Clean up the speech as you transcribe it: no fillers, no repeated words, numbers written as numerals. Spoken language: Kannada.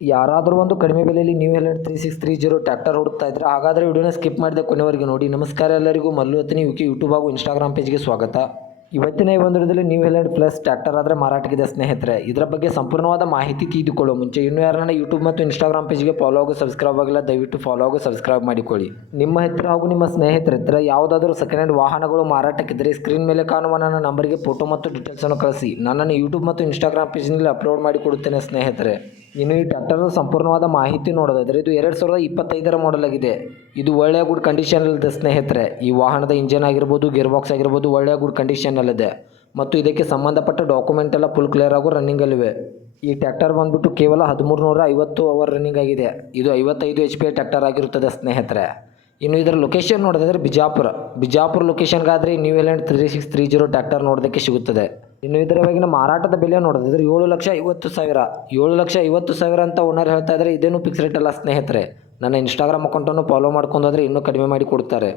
ಯಾರಾದರೂ ಒಂದು ಕಡಿಮೆ ಬೆಲೆಯಲ್ಲಿ ನ್ಯೂ ಹೆಲೆಂಡ್ 3630 ಟ್ರ್ಯಾಕ್ಟರ್ ಹುಡುಕ್ತಾ ಇದ್ರೆ ಹಾಗಾದರೆ ವಿಡಿಯೋನ ಸ್ಕಿಪ್ ಮಾಡಿದೆ ಕೊನೆವರೆಗೆ ನೋಡಿ. ನಮಸ್ಕಾರ ಎಲ್ಲರಿಗೂ, ಮಲ್ಲು ಅತನಿ ಯೂಟ್ಯೂಬ್ ಹಾಗೂ ಇನ್ಸ್ಟಾಗ್ರಾಮ್ ಪೇಜ್ಗೆ ಸ್ವಾಗತ. ಇವತ್ತಿನ ಈ ಒಂದು ವಿಡಿಯೋದಲ್ಲಿ ನ್ಯೂ ಹೆಲೆಂಡ್ ಪ್ಲಸ್ ಟ್ರ್ಯಾಕ್ಟರ್ ಆದರೆ ಮಾರಾಟಕ್ಕಿದೆ ಸ್ನೇಹಿತರೆ. ಇದರ ಬಗ್ಗೆ ಸಂಪೂರ್ಣವಾದ ಮಾಹಿತಿ ತಿಳಿದುಕೊಳ್ಳೋ ಮುಂಚೆ ಇನ್ನೂ ಯಾರನ್ನ ಯೂಟ್ಯೂಬ್ ಮತ್ತು ಇನ್ಸ್ಟಾಗ್ರಾಮ್ ಪೇಜ್ಗೆ ಫಾಲೋ ಆಗೋ ಸಬ್ಸ್ಕ್ರೈಬ್ ಆಗಿಲ್ಲ, ದಯವಿಟ್ಟು ಫಾಲೋ ಆಗೋ ಸಬ್ಸ್ಕ್ರೈಬ್ ಮಾಡಿಕೊಳ್ಳಿ. ನಿಮ್ಮ ಹತ್ತಿರ ಹಾಗೂ ನಿಮ್ಮ ಸ್ನೇಹಿತರ ಹತ್ತಿರ ಯಾವುದಾದರೂ ಸೆಕೆಂಡ್ ಹ್ಯಾಂಡ್ ವಾಹನಗಳು ಮಾರಾಟಕ್ಕಿದ್ದರೆ ಸ್ಕ್ರೀನ್ ಮೇಲೆ ಕಾಣುವ ನನ್ನ ನಂಬರ್ಗೆ ಫೋಟೋ ಮತ್ತು ಡೀಟೇಲ್ಸನ್ನು ಕಳಿಸಿ. ನನ್ನನ್ನು ಯೂಟ್ಯೂಬ್ ಮತ್ತು ಇನ್ಸ್ಟಾಗ್ರಾಮ್ ಪೇಜ್ನಲ್ಲಿ ಅಪ್ಲೋಡ್ ಮಾಡಿಕೊಡುತ್ತೇನೆ ಸ್ನೇಹಿತರೆ. ಇನ್ನು ಈ ಟ್ರ್ಯಾಕ್ಟರ್ನ ಸಂಪೂರ್ಣವಾದ ಮಾಹಿತಿ ನೋಡೋದಾದರೆ ಇದು 2025 ಮಾಡೆಲ್ ಆಗಿದೆ. ಇದು ಒಳ್ಳೆಯ ಗುಡ್ ಕಂಡೀಷನಲ್ಲಿದೆ ಸ್ನೇಹಿತರೆ. ಈ ವಾಹನದ ಇಂಜಿನ್ ಆಗಿರ್ಬೋದು, ಗೇರ್ ಬಾಕ್ಸ್ ಆಗಿರ್ಬೋದು ಒಳ್ಳೆಯ ಗುಡ್ ಕಂಡೀಷನಲ್ಲಿದೆ ಮತ್ತು ಇದಕ್ಕೆ ಸಂಬಂಧಪಟ್ಟ ಡಾಕ್ಯುಮೆಂಟ್ ಎಲ್ಲ ಫುಲ್ ಕ್ಲಿಯರ್ ಆಗೋ ರನ್ನಿಂಗಲ್ಲಿವೆ. ಈ ಟ್ರ್ಯಾಕ್ಟರ್ ಬಂದ್ಬಿಟ್ಟು ಕೇವಲ 1350 ಅವರ್ ರನ್ನಿಂಗ್ ಆಗಿದೆ. ಇದು 55 HP ಟ್ರ್ಯಾಕ್ಟರ್ ಆಗಿರುತ್ತದೆ ಸ್ನೇಹಿತರೆ. ಇನ್ನು ಇದರ ಲೊಕೇಶನ್ ನೋಡೋದಾದರೆ ಬಿಜಾಪುರ ಲೊಕೇಶನ್ಗಾದರೆ ನ್ಯೂ ಹೆಲೆಂಡ್ 3630 ಟ್ರ್ಯಾಕ್ಟರ್ ನೋಡೋದಕ್ಕೆ ಸಿಗುತ್ತದೆ. ಇನ್ನು ಇದರ ಇವಾಗಿನ ಮಾರಾಟದ ಬೆಲೆ ನೋಡೋದಾದರೆ 7,50,000 7,50,000 ಅಂತ ಓನರ್ ಹೇಳ್ತಾ ಇದ್ದಾರೆ. ಇದೇನು ಫಿಕ್ಸ್ ರೇಟ್ ಅಲ್ಲ ಸ್ನೇಹಿತರೆ. ನನ್ನ ಇನ್ಸ್ಟಾಗ್ರಾಮ್ ಅಕೌಂಟನ್ನು ಫಾಲೋ ಮಾಡ್ಕೊಂಡಾದರೆ ಇನ್ನೂ ಕಡಿಮೆ ಮಾಡಿ ಕೊಡ್ತಾರೆ.